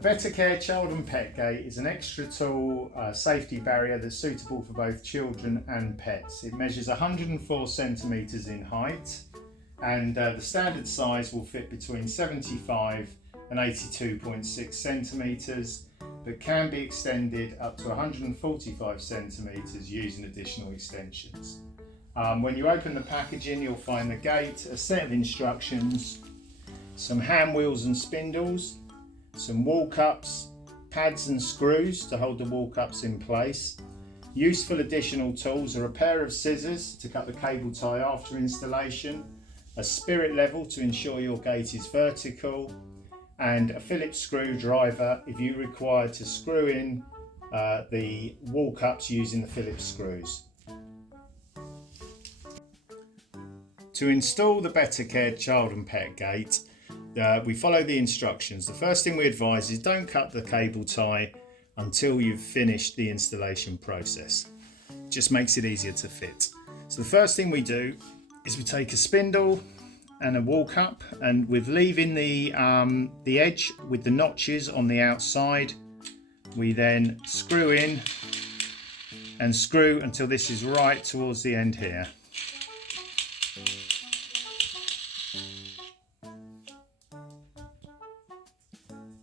The Bettacare Child and Pet Gate is an extra tall safety barrier that's suitable for both children and pets. It measures 104 centimetres in height, and the standard size will fit between 75 and 82.6 centimetres, but can be extended up to 145 centimetres using additional extensions. When you open the packaging, you'll find the gate, a set of instructions, some hand wheels and spindles, some wall cups, pads and screws to hold the wall cups in place. Useful additional tools are a pair of scissors to cut the cable tie after installation, a spirit level to ensure your gate is vertical, and a Phillips screwdriver if you require to screw in the wall cups using the Phillips screws. To install the Bettacare Child and Pet Gate, we follow the instructions. The first thing we advise is don't cut the cable tie until you've finished the installation process. It just makes it easier to fit. So the first thing we do is we take a spindle and a wall cup, and with leaving the edge with the notches on the outside, we then screw in and screw until this is right towards the end here.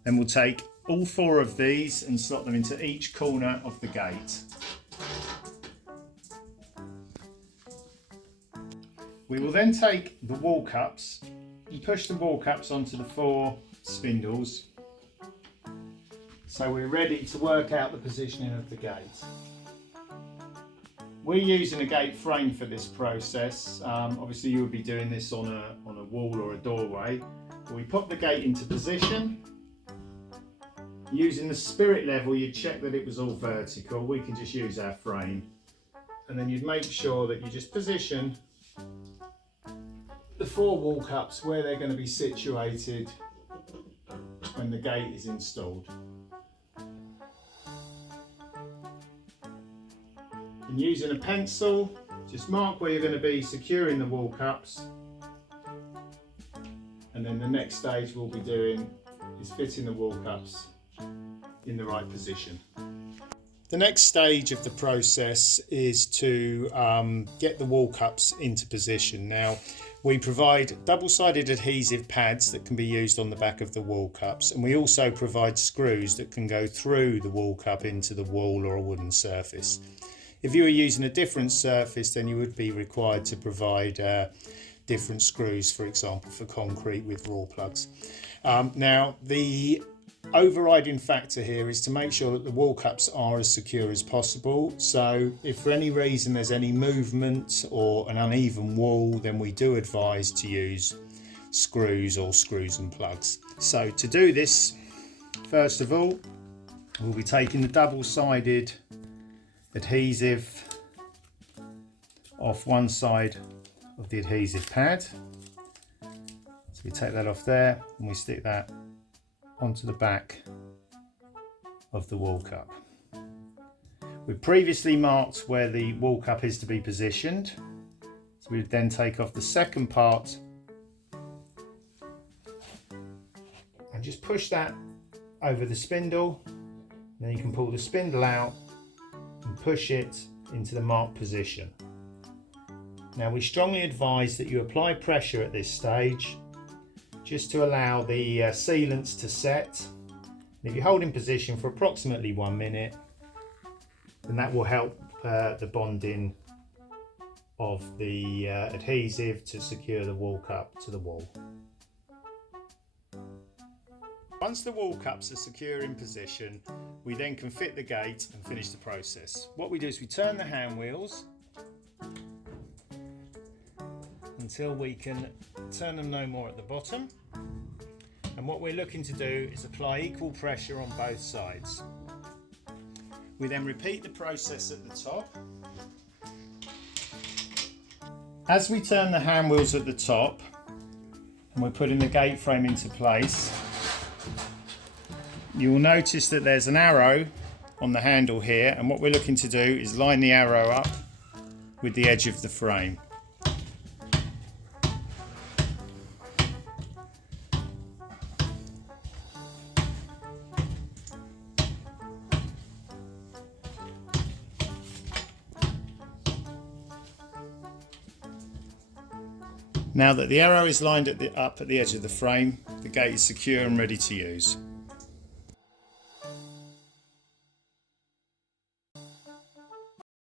Then we'll take all 4 of these and slot them into each corner of the gate. We will then take the wall cups and push the wall cups onto the 4 spindles, so we're ready to work out the positioning of the gate. We're using a gate frame for this process. Obviously you would be doing this on a wall or a doorway. We put the gate into position. Using the spirit level, you'd check that it was all vertical. We can just use our frame, and then you'd make sure that you just position the 4 wall cups where they're going to be situated when the gate is installed. And using a pencil, just mark where you're going to be securing the wall cups, and then the next stage we'll be doing is fitting the wall cups in the right position. The next stage of the process is to get the wall cups into position. Now, we provide double-sided adhesive pads that can be used on the back of the wall cups, and we also provide screws that can go through the wall cup into the wall or a wooden surface. If you were using a different surface, then you would be required to provide different screws, for example, for concrete with raw plugs. Now, the overriding factor here is to make sure that the wall cups are as secure as possible. So if for any reason there's any movement or an uneven wall, then we do advise to use screws or screws and plugs. So to do this, first of all, we'll be taking the double-sided adhesive off one side of the adhesive pad. So we take that off there and we stick that onto the back of the wall cup. We previously marked where the wall cup is to be positioned, so we would then take off the second part and just push that over the spindle. Then you can pull the spindle out and push it into the marked position. Now, we strongly advise that you apply pressure at this stage just to allow the sealants to set. And if you hold in position for approximately 1 minute, then that will help the bonding of the adhesive to secure the wall cup to the wall. Once the wall cups are secure in position, we then can fit the gate and finish the process. What we do is we turn the hand wheels until we can turn them no more at the bottom, and what we're looking to do is apply equal pressure on both sides. We then repeat the process at the top. As we turn the hand wheels at the top and we're putting the gate frame into place, you will notice that there's an arrow on the handle here, and what we're looking to do is line the arrow up with the edge of the frame. Now that the arrow is lined up at the edge of the frame, the gate is secure and ready to use.